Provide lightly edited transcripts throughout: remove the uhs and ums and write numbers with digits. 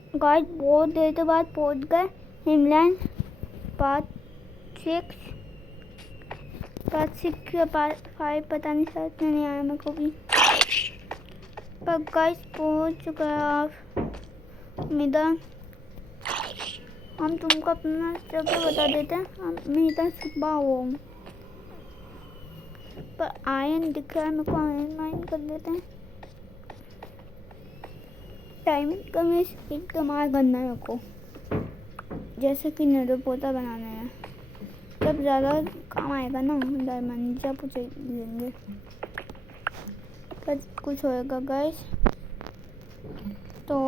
Guys बहुत देर के बाद पहुंच गए हिमलैंड पार्ट 6 पार्ट 5 पता नहीं, शायद नहीं आया मेरे को भी। पर गाइस पहुंच चुका है आप उम्मीदा। हम तुमको अपना जगह बता देते हैं। मैं इधर छुपा हुआ हूँ, पर आयरन दिख रहा है मेरे को। आयरन माइन कर लेते हैं। डायमंड का मैं इस्तेमाल करना है मेरे को, जैसे कि नेदर पोता बनाना है। जब ज़्यादा काम आएगा ना डायमंड जब उसे लेंगे, पर कुछ होएगा गाइस। तो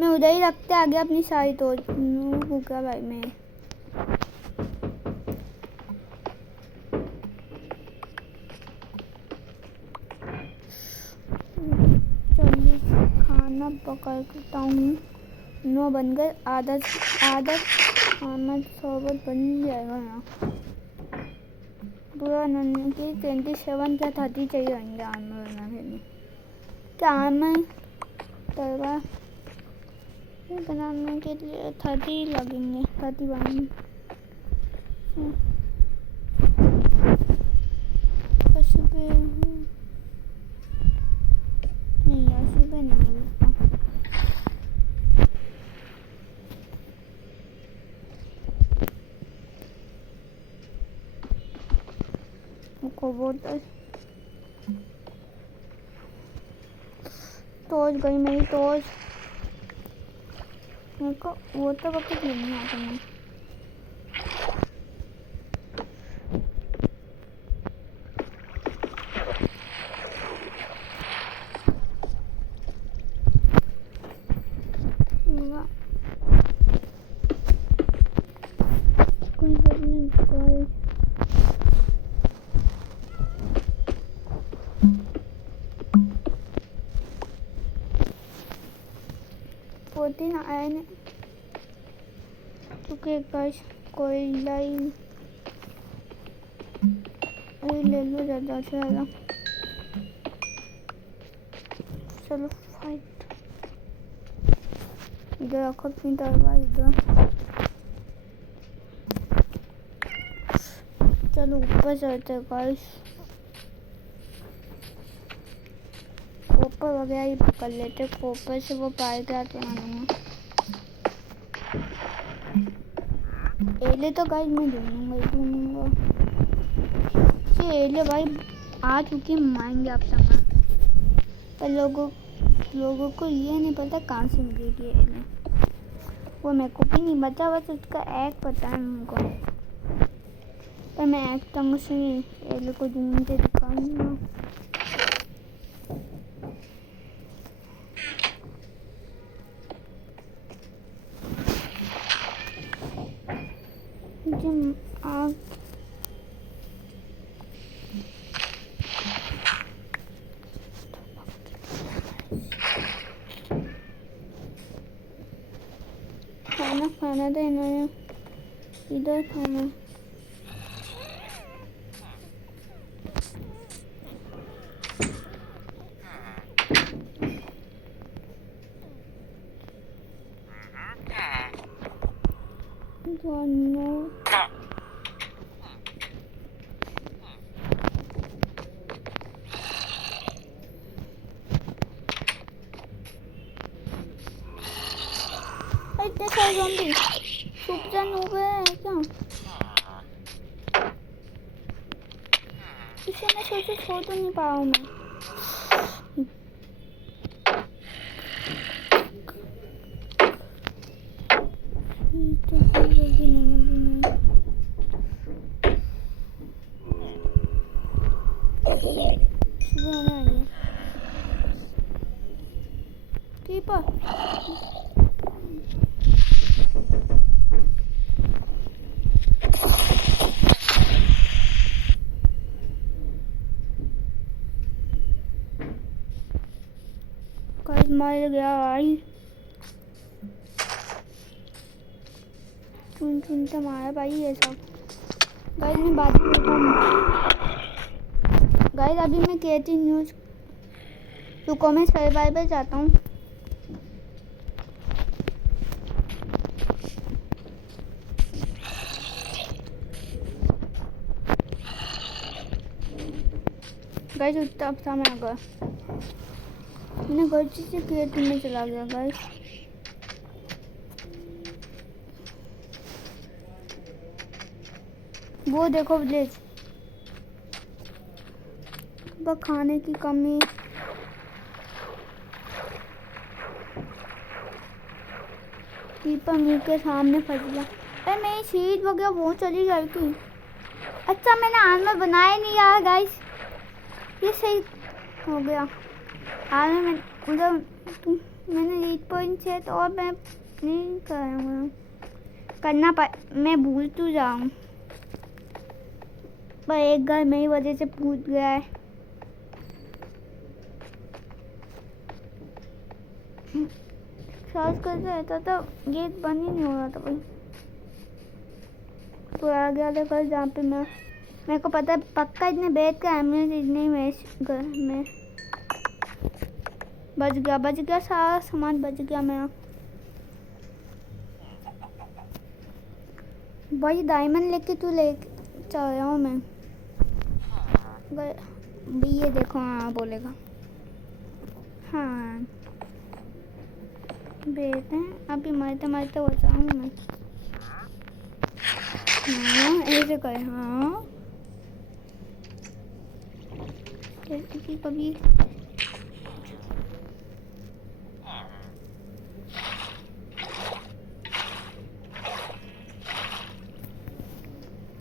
मैं उधर ही रखते आ गया अपनी सारी तो भूखा भाई मैं। जल्दी खाना पकाता हूँ। 9 बन गए। आधा खाना शरबत बन जाएगा ना। पूरा नन्हे की 27 या 30 चाहिए होंगे आर्मर बनाने में। क्या आर्मर तलवा बनाने के लिए 30 लगेंगे। 31 सुबह नहीं यार, सुबह नहीं मिलता। मुझको बहुत टॉर्च गई मेरी टॉर्च। मेरे को वो तो वक्त नहीं आता मैं। कोई बात नहीं गाइस। प्रोटीन आयरन चुके गाइस। कोयला ले लो ज़्यादा से ज़्यादा। चलो फाइट। इधर रखो अपनी तलवार इधर। चलो ऊपर चलते हैं गाइस। कॉपर वगैरह ही पकड़ लेते। कॉपर से वो पाए क्या बनाऊंगा। एले तो गाइस मैं ढूंढूंगा। एले भाई आ चुकी मारेंगे आप सामान। पर लोगों को ये नहीं पता कहाँ से मिलेगी एले। वो मेरे को भी नहीं पता, बस उसका एक पता है हमको। पर मैं एक तंग से एले को ढूंढ के दिखाऊंगा। आग खाना देना है इधर खाना। इतने सारे ज़ॉम्बी सुपरन हो गए हैं क्या? इसे मैं सोचे छोड़ तो नहीं पाऊँ मैं। तो जल्दी नहीं अभी नहीं। सुबह होने आई है। कीपर मर गया भाई। चुन से मारा भाई ये सब। गाइस मैं बात करता हूँ। गाइस अभी मैं कहती न्यूज़ रुको मैं सर्वाइवल जाता हूँ। गाइस उतना सामने आ गया। मैंने गलती से क्रिएटिव में चला गया गाइस। वो देखो विलेज। बस खाने की कमी। कीपर मुंह के सामने फंस गया। अरे मेरी सीट वगैरह वो चली गई थी। अच्छा मैंने आर्मर बनाया नहीं यार गाइस। ये सही हो गया। आर्मर में उधर मैंने रीच पॉइंट से तो और मैं नहीं करना मैं भूल तो जाऊँ। पर एक घर मेरी वजह से पूछ गया है। सर्च कर रहता था गेट बंद ही नहीं हो रहा था भाई। तो आ गया था घर जहाँ पे मेरे को पता है पक्का इतने बैठ का एम्बुलेंस इतने में घर में बच गया सारा सामान बच गया मेरा। भाई डायमंड लेके तू ले चल रहा हूँ मैं। ये देखो हाँ बोलेगा हाँ बेटे अभी मरते मरते बचाऊँ मैं। हाँ ऐसे कर हाँ कभी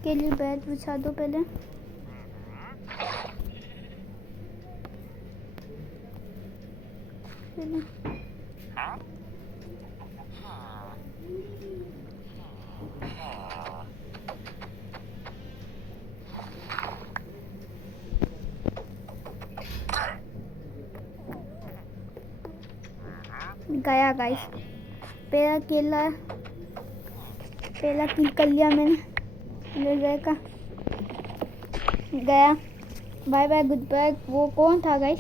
के लिए बैट बिछा दो पहले। गया गाइस पहला किल कर लिया मैंने। ले जाएगा गया। Bye bye goodbye. वो कौन था गाइस?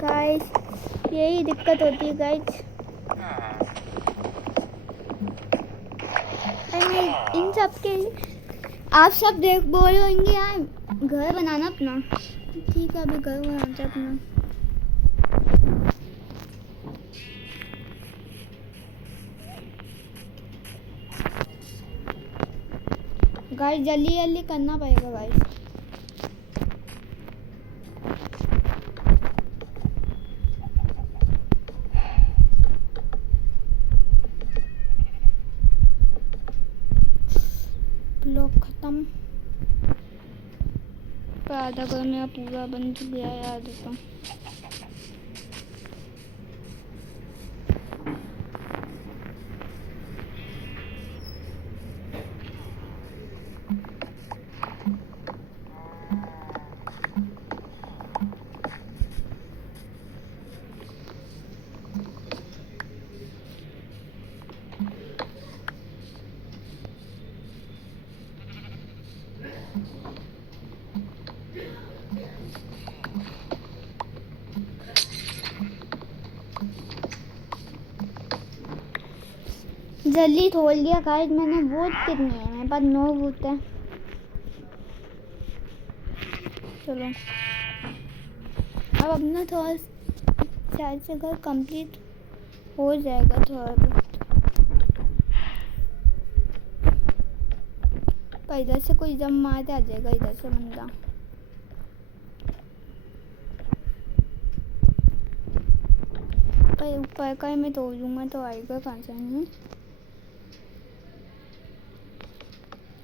गाइस यही दिक्कत होती है गाइस। इन सब के आप सब देख बोल होंगे यार घर बनाना अपना। ठीक है अभी घर बनाते अपना। गाइस जल्दी जल्दी करना पड़ेगा गाइस। ब्लॉक खत्म। आधा घर मेरा पूरा बन गया यार देखो। जल्दी खोल लिया गाइस मैंने। वोट कितने हैं मेरे पास? 9 वोट है। चलो अब अपना थोड़ा शायद से घर कंप्लीट हो जाएगा थोड़ा बहुत। पर इधर से कोई जम मारते आ जाएगा इधर से बंदा। पर ऊपर का मैं तोड़ दूंगा तो आएगा कहाँ से? नहीं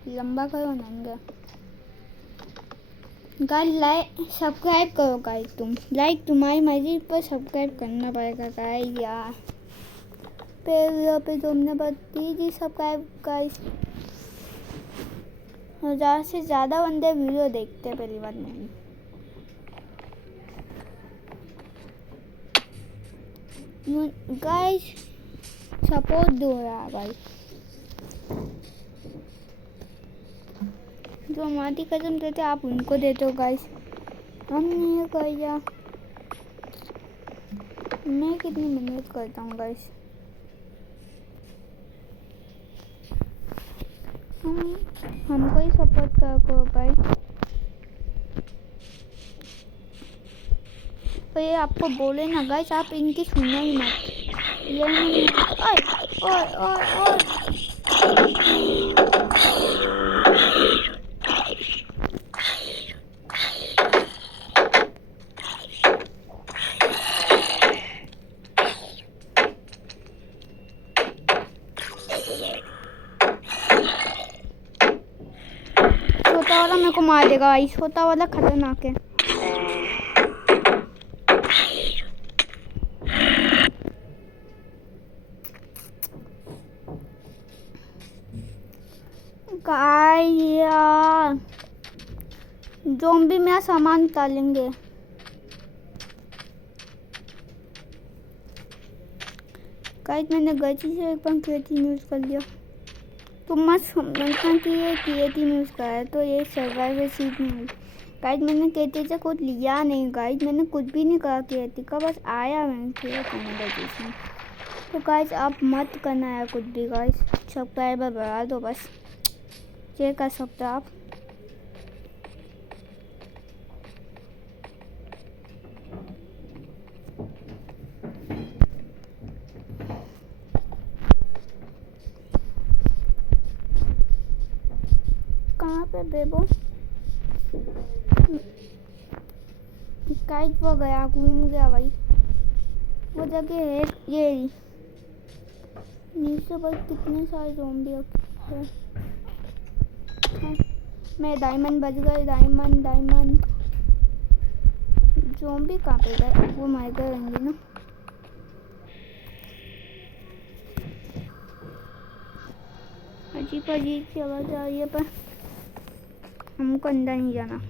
लंबा करो नंगा। गाइस लाइक सब्सक्राइब करो गाइस। तुम लाइक तुम्हारी मर्जी पर सब्सक्राइब करना पड़ेगा गाइस यार। पे तुमने बता दी सब्सक्राइब गाइस। 1000 से ज़्यादा बंदे वीडियो देखते हैं पहली बार में। गाइस सपोर्ट दो यार गाइस। जो हमारी कसम देते आप उनको देते हो गाइस, हम नहीं कर। मैं कितनी मेहनत करता हूँ गाइस। हमको ही सपोर्ट करो गाइस। तो ये आपको बोले ना गाइस, आप इनकी सुनो ही मत। ये नहीं, ओए ओए ओए ओए, छोटा वाला मेरे को मार देगा गाइस। छोटा वाला खतरनाक है। यार ज़ॉम्बी मेरा सामान उतारेंगे। गाइस मैंने गलती से एक बार क्रिएटिव यूज़ कर लिया। तुम मत समझना कि ये क्रिएटिव यूज़ करा है तो ये सर्वाइवल सीट नहीं हुई। गाइस मैंने क्रिएटिव से कुछ लिया नहीं गाइस, मैंने कुछ भी नहीं करा क्रिएटिव का, बस आया मैंने क्रिएटिव में। तो गाइस आप मत करना है कुछ भी गाइस, सब्सक्राइबर बढ़ा दो बस, ये कर सकते हो आप। कहाँ पे बेबो? गाइस वो गया, घूम गया भाई। वो जगह है ये नीचे, बस कितने सारे ज़ॉम्बी है। मैं डायमंड बच गए, डायमंड। ज़ॉम्बी कहाँ पे गए? वो मार गए होंगे ना। अजीब अजीब सी आवाज़ आ रही है, पर हमको अंदर नहीं जाना।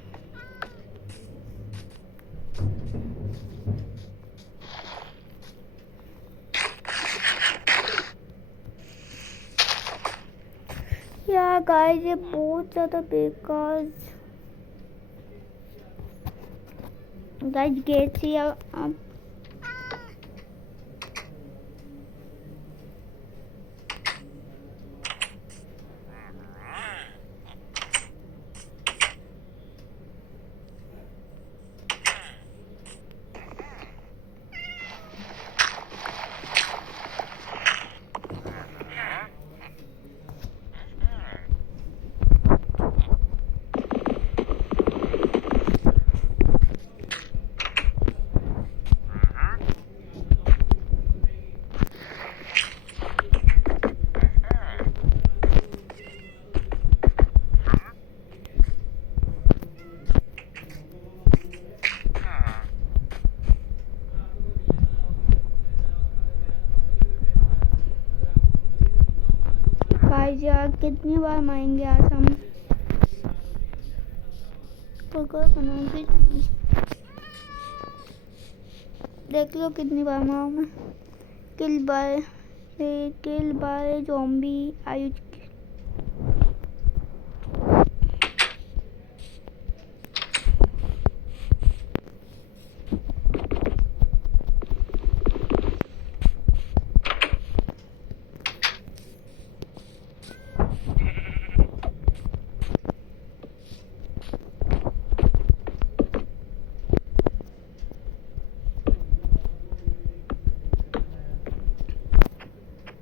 यार गाइस ये बहुत ज़्यादा बेकार। गाइस गेट से आप गाइस यार कितनी बार मारेंगे आज हम? बनाएंगे, देख लो कितनी बार मारा मैं। किल बाय ज़ॉम्बी आयु।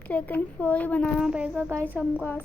सेकंड फ्लोर ही बनाना पड़ेगा गाइस हमको आज।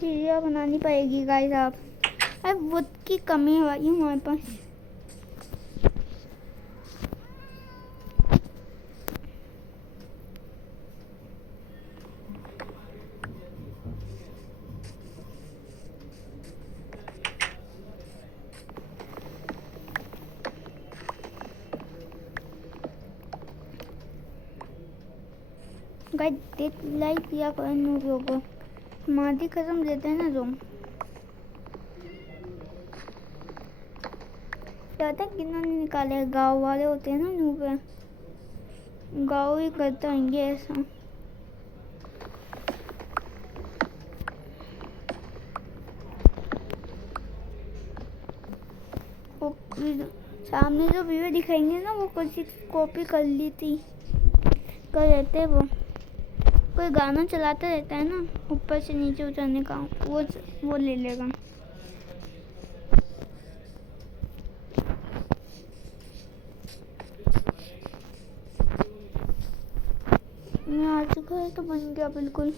सीढ़ियाँ बनानी पड़ेगी गाइस आप। अब वुड की कमी है भाई हमारे पास। गाइस लाइक किया करो वीडियो को, माटी खत्म देते हैं ना जो कहते हैं कितना नहीं निकाले, गांव वाले होते हैं ना नू पे, गाँव ही करते होंगे ऐसा। सामने जो वीडियो दिखाएंगे ना वो कुछ कॉपी कर ली थी, कर रहते वो कोई गाना चलाता रहता है ना ऊपर से नीचे उतरने का, वो ले लेगा। मैं आ चुका है तो बन गया बिल्कुल।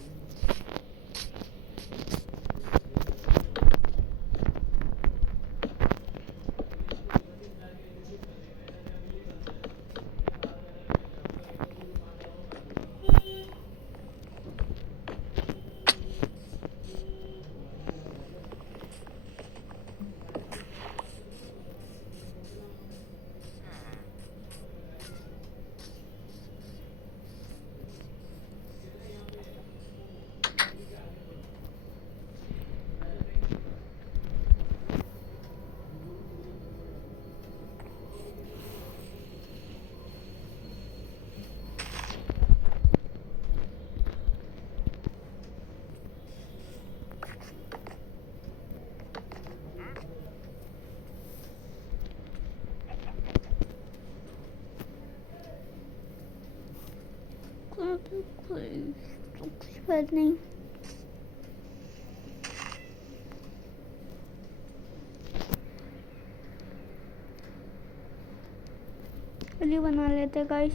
कुछ बात नहीं, चलिए बना लेते गाइस।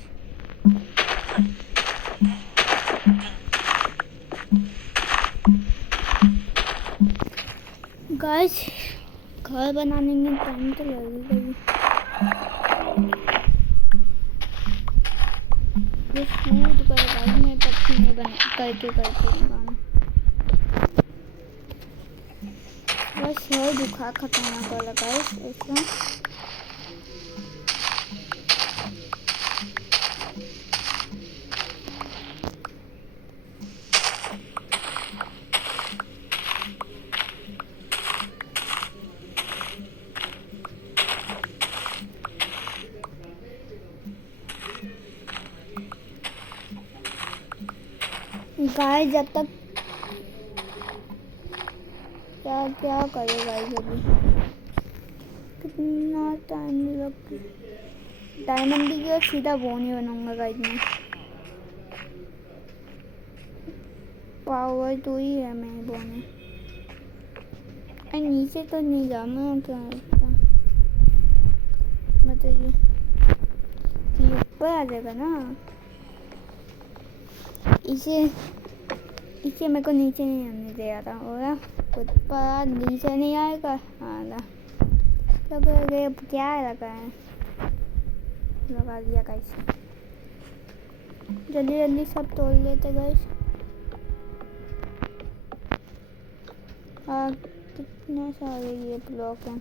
गाइस घर बनाने में टाइम तो लगेगा ही, स्मूथ कर गाइस, मैं पक्षी नहीं बना करके गाना बस सर दुखा खतरनाक वाला गाइस ऐसा। गाइस जब तक क्या करे गाइस, अभी कितना टाइम लग, डायमंड की सीधा वो नहीं बनाऊंगा गाइस मैं, पावर तो ही है मैं बोने, नीचे तो नहीं जाऊंगा क्या बताइए, ऊपर आ जाएगा ना, इसे मेरे को नीचे नहीं आने दे रहा था, और खुद पर नीचे नहीं आएगा। हाँ लगा क्या लगा है, लगा दिया गाइस, जल्दी जल्दी सब तोड़ लेते गाइस। कितने सारे ये ब्लॉक हैं,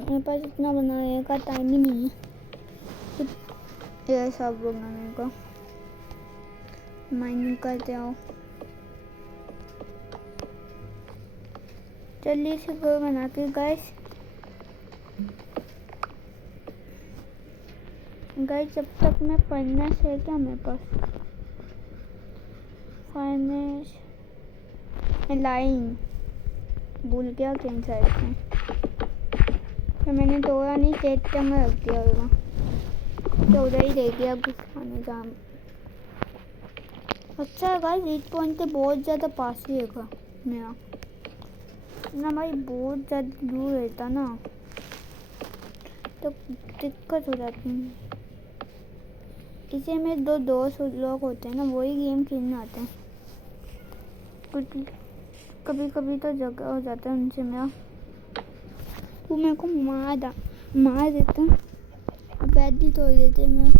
मेरे पास इतना बनाने का टाइम ही नहीं है ये सब बनाने का। माइनिंग करते आओ, जल्दी से घर बना के गाइस। जब तक मैं फाइनेंस है क्या मेरे पास, फाइनेंस लाइन भूल गया कैंसर है, तो मैंने तोड़ा नहीं, चेट में रख दिया होगा तो उधर ही रह गया कुछ खाने जाम। अच्छा है गाइस, 8 पॉइंट के बहुत ज़्यादा पास ही है मेरा ना भाई, बहुत ज़्यादा दूर रहता ना तो दिक्कत हो जाती है। इसे में दो दोस्त लोग होते हैं ना, वही गेम खेलने आते हैं, कुछ कभी कभी तो जगह हो जाता है उनसे मेरा, वो मेरे को मार देते हैं, बैट भी तोड़ देते हैं मैं।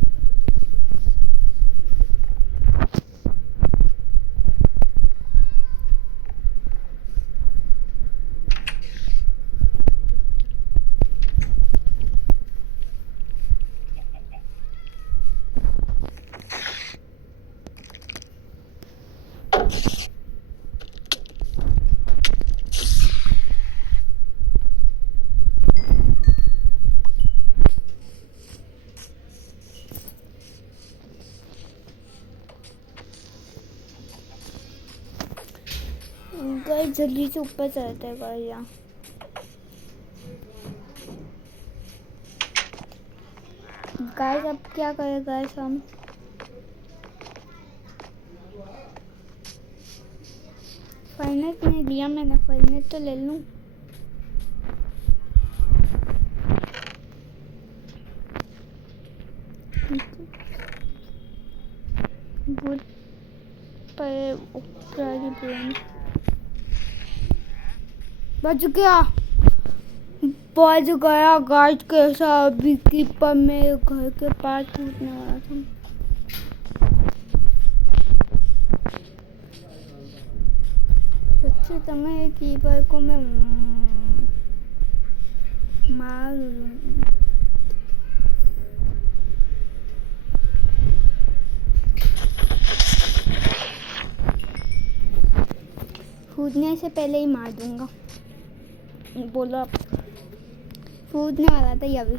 गाइस जल्दी से ऊपर चढ़ते हैं गाइस यहाँ। गाइस अब क्या करें गाइस हम? फाइनेट नहीं लिया मैंने, फाइनेट तो ले लूँ। गुड पर बच गया, बच गया गाइस। कैसा अभी कीपर मेरे घर के पास टूटने वाला था। अच्छे समय कीपर को मैं मार लूँगी। कूदने से पहले ही मार दूंगा। बोलो अब, कूदने वाला था ये अभी।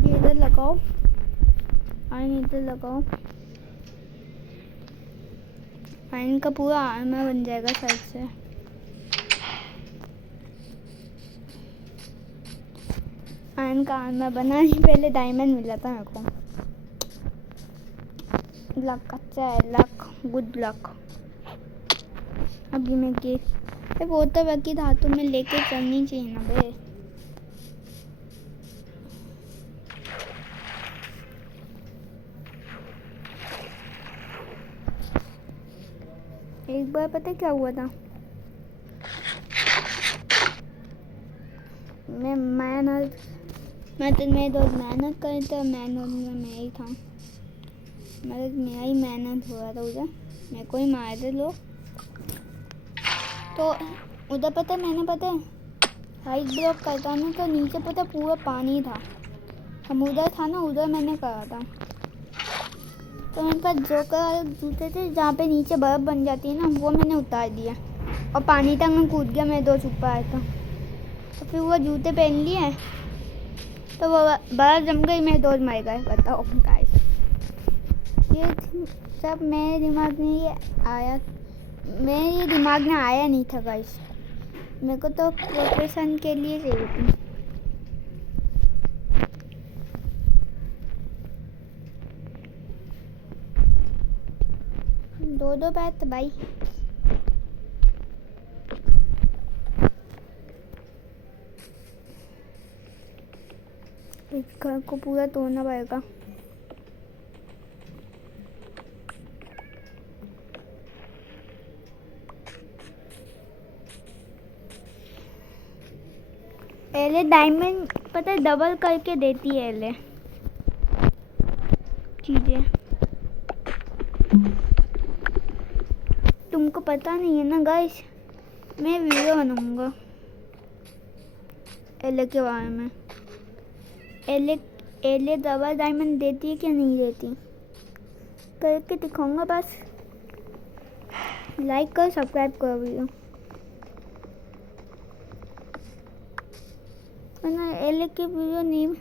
ये इधर लगाओ, आयन इधर लगाओ। आयन का पूरा आर्मर बन जाएगा साइड से। आयन का आर्मर बनाने पहले डायमंड मिला था मेरे को। लक, अच्छा है लक, गुड लक। अभी मैं गेट वो तो बाकी धातु में लेके चलनी चाहिए ना बे। एक बार पता क्या हुआ था, मैं तो मेहनत करी तो मेहनत में मैं ही था। मेरा ही मेहनत हुआ था उधर, मेरे को ही मारे थे लोग। तो उधर पता है हाइट ब्लॉक करता ना तो नीचे पता पूरा पानी था। हम उधर था ना, उधर मैंने करा था। तो मेरे पास जोकर जूते थे जहाँ पे नीचे बर्फ़ बन जाती है ना, वो मैंने उतार दिया और पानी तक मैं कूद गया। मैं 2 छुपा आया था तो फिर वो जूते पहन लिए तो वो बर्फ़ जम गई, मैं 2 मर गए। बताओ गाइस, ये सब मेरे दिमाग में आया नहीं था गाइस। मेरे को तो प्रोफेशन के लिए चाहिए थी। दो बात भाई। इस घर को पूरा तोड़ना पड़ेगा। एले डायमंड पता है डबल करके देती है एले चीजें। तुमको पता नहीं है ना गाइस, मैं वीडियो बनाऊंगा एले के बारे में। एले डबल डायमंड देती है कि नहीं देती करके दिखाऊंगा। बस लाइक कर, सब्सक्राइब करो वीडियो। वरना एले की वीडियो नहीं।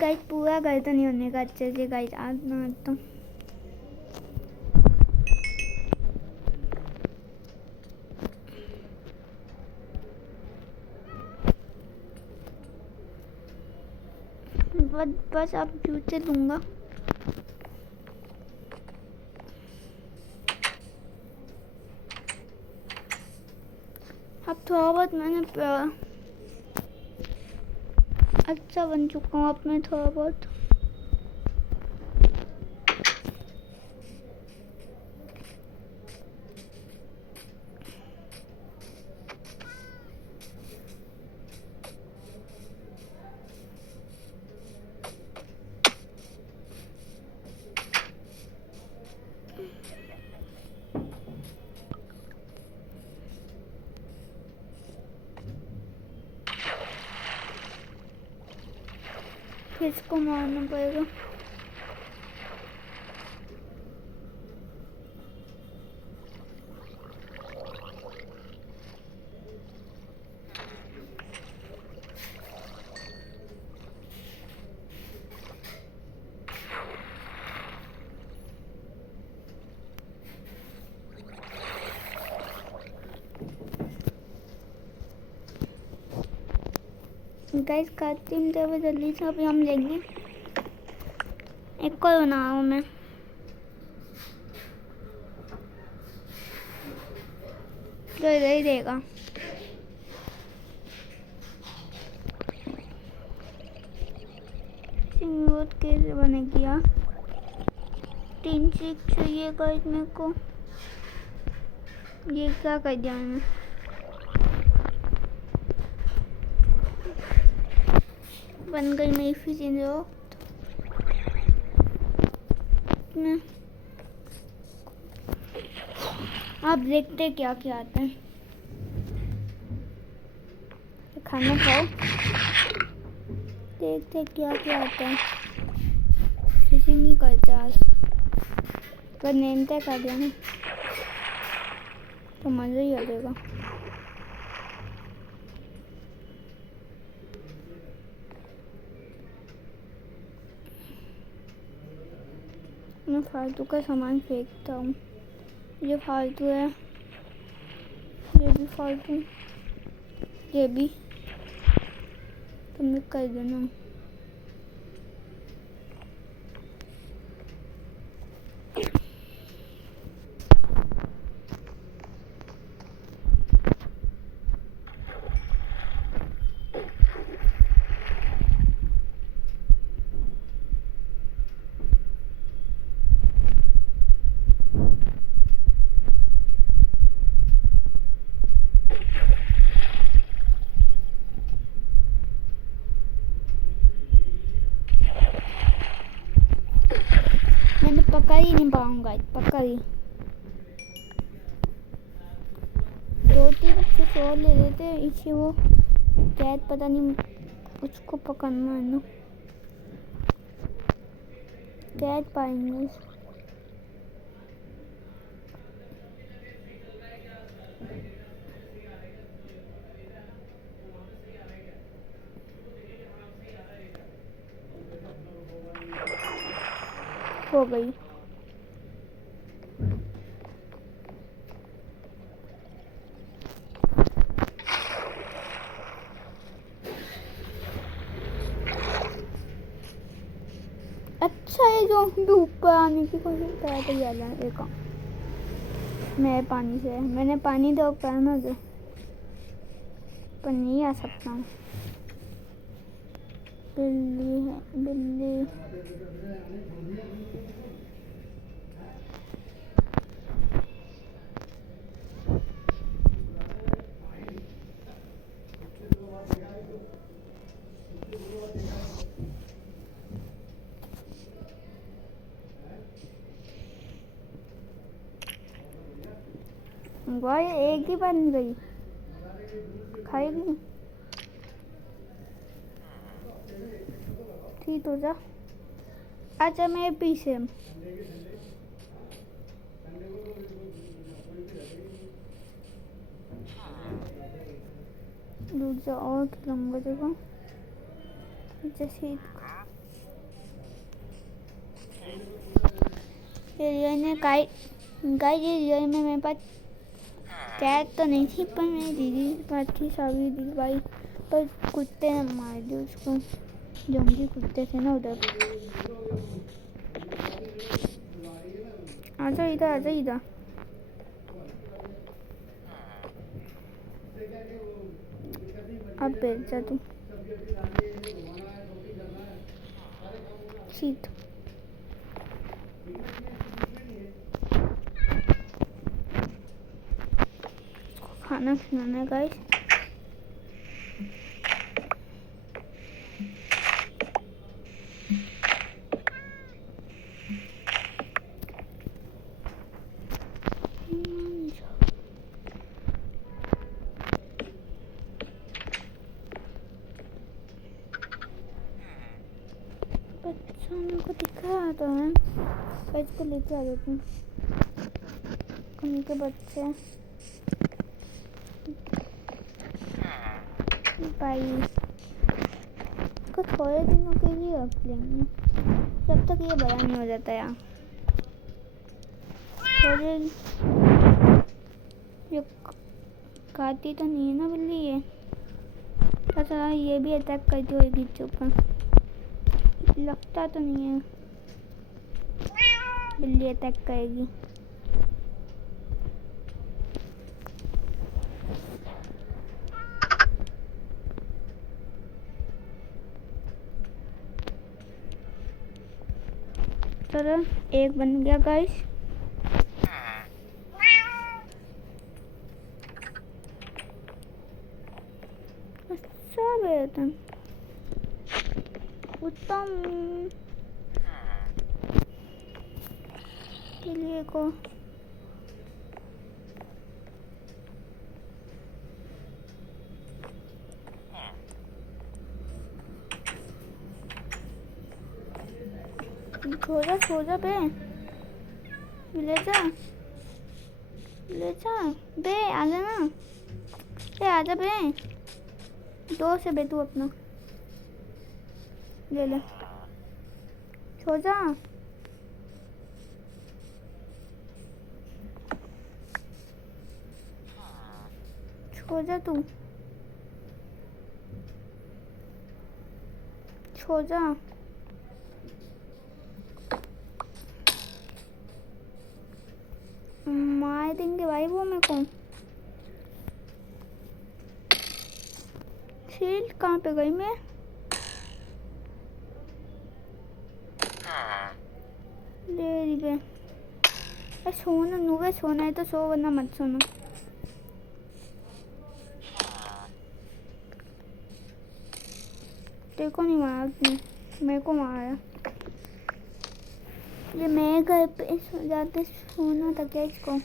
गाइस पूरा घर तो नहीं होने का अच्छे से गाइस, आज ना तो बस अब जूते लूँगा। अब थोड़ा बहुत मैंने अच्छा बन चुका हूँ, अब मैं थोड़ा बहुत। फिर इसको मारना पड़ेगा। गाइस खाती हूँ तो जल्दी से अभी हम लेंगे। एक को बनाऊँ मैं। तो इधर ही देगा। सिंगोट कैसे बनेगी यार? 3 चीज चाहिए गाइस मेरे को। ये क्या कर दिया मैंने? बन गई मेरी फिशिंग रॉड। आप देखते क्या क्या आता है। खाना खाओ, देखते क्या क्या आता है। फिशिंग ही करते आज, पर नेम तक कर दिया ना तो मज़ा ही आ जाएगा। मैं फालतू का सामान फेंकता हूँ। ये फालतू है, ये भी फालतू, ये भी तुम कर देना। मैंने पकड़ ही नहीं पाऊंगा, पकड़ ही 2-3 फिश और ले लेते इसे। वो कैद पता नहीं, उसको पकड़ना है ना, कैद पाएंगे। हो गई। अच्छा है जो भी ऊपर आने की कोशिश कर रहा था। देखा मैं पानी से, मैंने पानी तो पहना दो, पर नहीं आ सकता। बिल्ली है, बिल्ली। वाह एक ही बन गई, खाएगी। ठीक हो जा। अच्छा मेरे पीछे रुक जा और खिलाऊंगा देखो। जैसे ये गाइस ये रियल में मेरे पास कैट तो नहीं थी, पर मेरी दीदी के पास थी, सारी दीदी भाई। पर कुत्ते ने मार दिया उसको, जंगली कुत्ते थे ना उधर। आजा इधर, आजा इधर। अब बैठ जा तू। सीट खाना खिलाना है गाइस। बच्चा मेरे को दिख रहा तो है, इसको लेके आ जाती हूँ। उनके बच्चे भाई को थोड़े दिनों के लिए रख लेंगे, जब तक ये बड़ा नहीं हो जाता यार। थोड़े ये खाती तो नहीं है ना बिल्ली ये। अच्छा ये भी अटैक करती होगी चुप, लगता तो नहीं है बिल्ली अटैक करेगी। चलो एक बन गया गाइस। अच्छा बेटा उत्तम बिल्ली को छोड़ा बे, ले जा बे, आजा ना बे, आजा बे, दो से बे तू अपना ले सो जा। सो जा तू, सो जा। मार देंगे भाई वो मेरे को। शील्ड कहाँ पे गई मैं? ले रही बे, सोना नुवे, सोना है तो सो वरना मत सोना। तेरे को नहीं मारा उसने, मेरे को मारा। ये मैं घर पे सो जाते सोना था क्या इसको?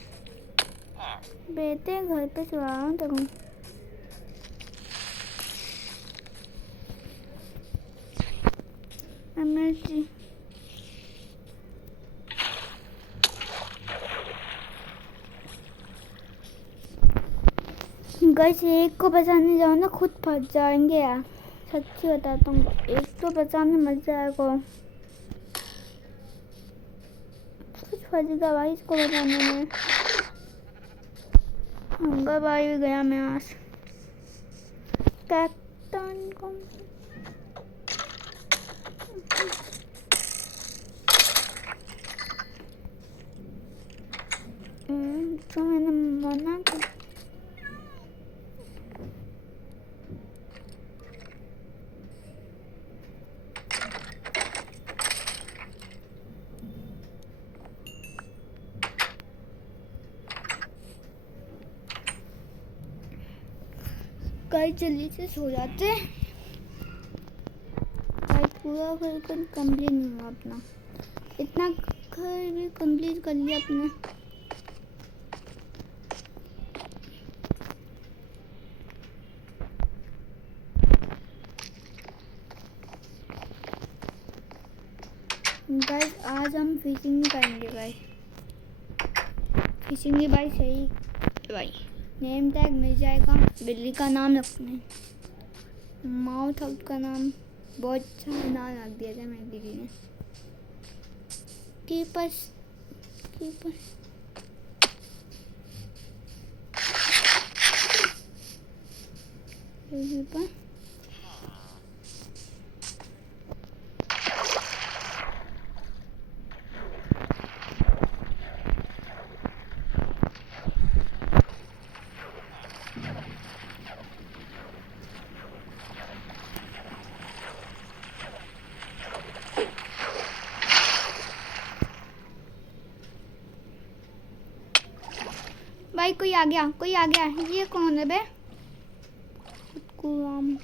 बेटे घर पे सो रहा हूँ तेरे को। एमएलजी गाइस, एक को बचाने जाओ ना खुद फंस जाएंगे यार, सच्ची बताता हूँ। एक तो बचाने मत जाएगा, कुछ फंसेगा भाई इसको बचाने में। हंगा भाई भी गया मैं आज कैप्टन को। तो मैंने मना किया। गाइस जल्दी से सो जाते हैं भाई, पूरा घर कंप्लीट नहीं हुआ अपना, इतना घर भी कंप्लीट कर लिया अपने। गाइस आज हम फिशिंग नहीं करेंगे भाई, फिशिंग भी भाई सही भाई। नेम टैग मिल जाएगा, बिल्ली का नाम रखना है, माउथ आउट का नाम बहुत अच्छा नाम रख दिया था मेरी दीदी ने। कीपर्स भाई कोई आ गया, ये कौन है बे? कुराम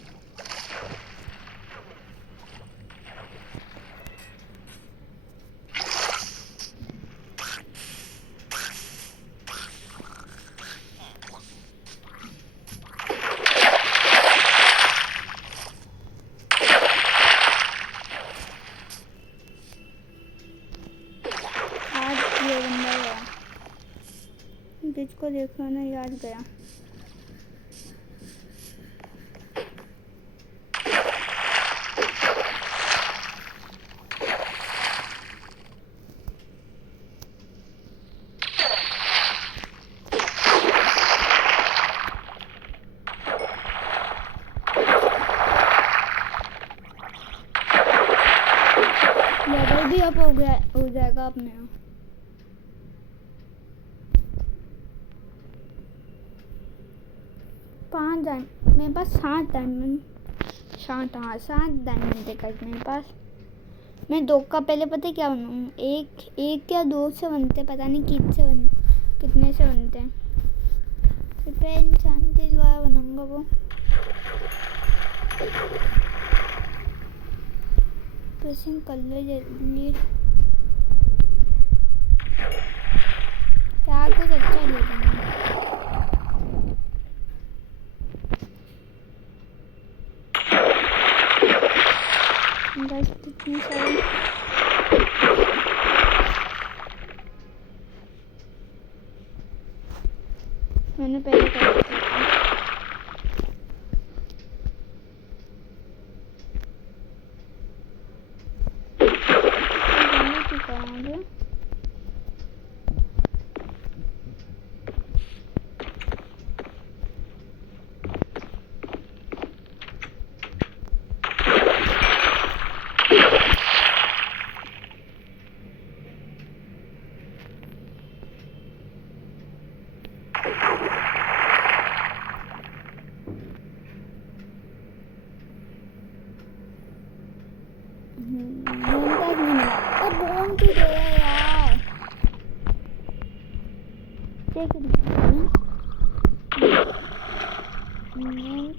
जिसको देखना ना याद गया। अब मैं 5 डायमंड मेरे पास 7 डायमंड 7 हाँ 7 डायमंड है मेरे पास। मैं 2 का पहले पता है क्या बनाऊँ, एक या 2 से बनते, पता नहीं कितने से बनते हैं। फिर इंसान के द्वारा बनाऊंगा वो। प्रेसिंग कर लो जल्दी, क्या कुछ अच्छा दे दूँगा। कितनी सारी मैंने पहले कर दिया।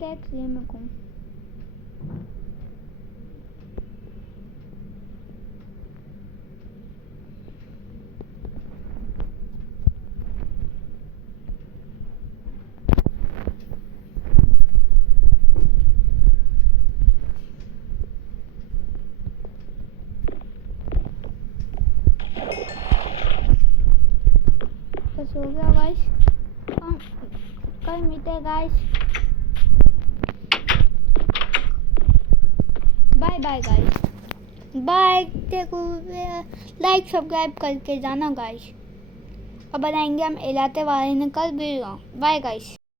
टैक्स ये मेरे को बस हो गया गाइस। कल मिलते हैं guys. Bye bye guys, bye. देखो लाइक सब्सक्राइब करके जाना गाइस। अब बनाएंगे हम इलाते वाले ने कल भी। Bye guys.